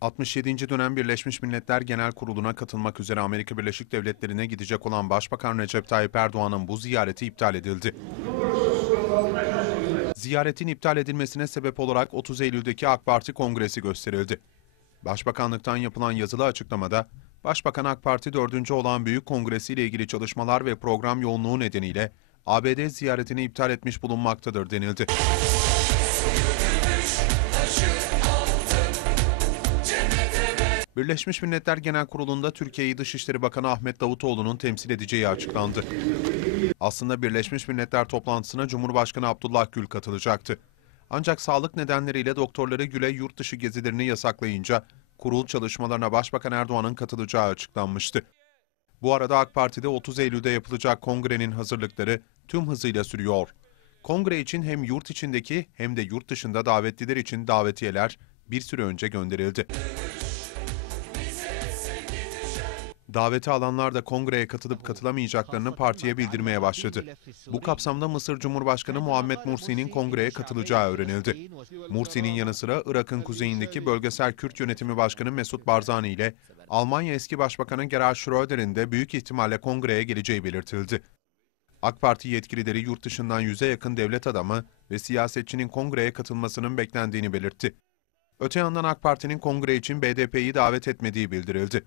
67. dönem Birleşmiş Milletler Genel Kurulu'na katılmak üzere Amerika Birleşik Devletleri'ne gidecek olan Başbakan Recep Tayyip Erdoğan'ın bu ziyareti iptal edildi. Ziyaretin iptal edilmesine sebep olarak 30 Eylül'deki AK Parti Kongresi gösterildi. Başbakanlıktan yapılan yazılı açıklamada, Başbakan AK Parti 4. olan Büyük Kongresi ile ilgili çalışmalar ve program yoğunluğu nedeniyle ABD ziyaretini iptal etmiş bulunmaktadır denildi. Birleşmiş Milletler Genel Kurulu'nda Türkiye'yi Dışişleri Bakanı Ahmet Davutoğlu'nun temsil edeceği açıklandı. Aslında Birleşmiş Milletler toplantısına Cumhurbaşkanı Abdullah Gül katılacaktı. Ancak sağlık nedenleriyle doktorları Gül'e yurt dışı gezilerini yasaklayınca kurul çalışmalarına Başbakan Erdoğan'ın katılacağı açıklanmıştı. Bu arada AK Parti'de 30 Eylül'de yapılacak kongrenin hazırlıkları tüm hızıyla sürüyor. Kongre için hem yurt içindeki hem de yurt dışında davetliler için davetiyeler bir süre önce gönderildi. Daveti alanlar da kongreye katılıp katılamayacaklarını partiye bildirmeye başladı. Bu kapsamda Mısır Cumhurbaşkanı Muhammed Mursi'nin kongreye katılacağı öğrenildi. Mursi'nin yanı sıra Irak'ın kuzeyindeki bölgesel Kürt yönetimi başkanı Mesut Barzani ile Almanya eski başbakanı Gerhard Schröder'in de büyük ihtimalle kongreye geleceği belirtildi. AK Parti yetkilileri yurt dışından yüze yakın devlet adamı ve siyasetçinin kongreye katılmasının beklendiğini belirtti. Öte yandan AK Parti'nin kongre için BDP'yi davet etmediği bildirildi.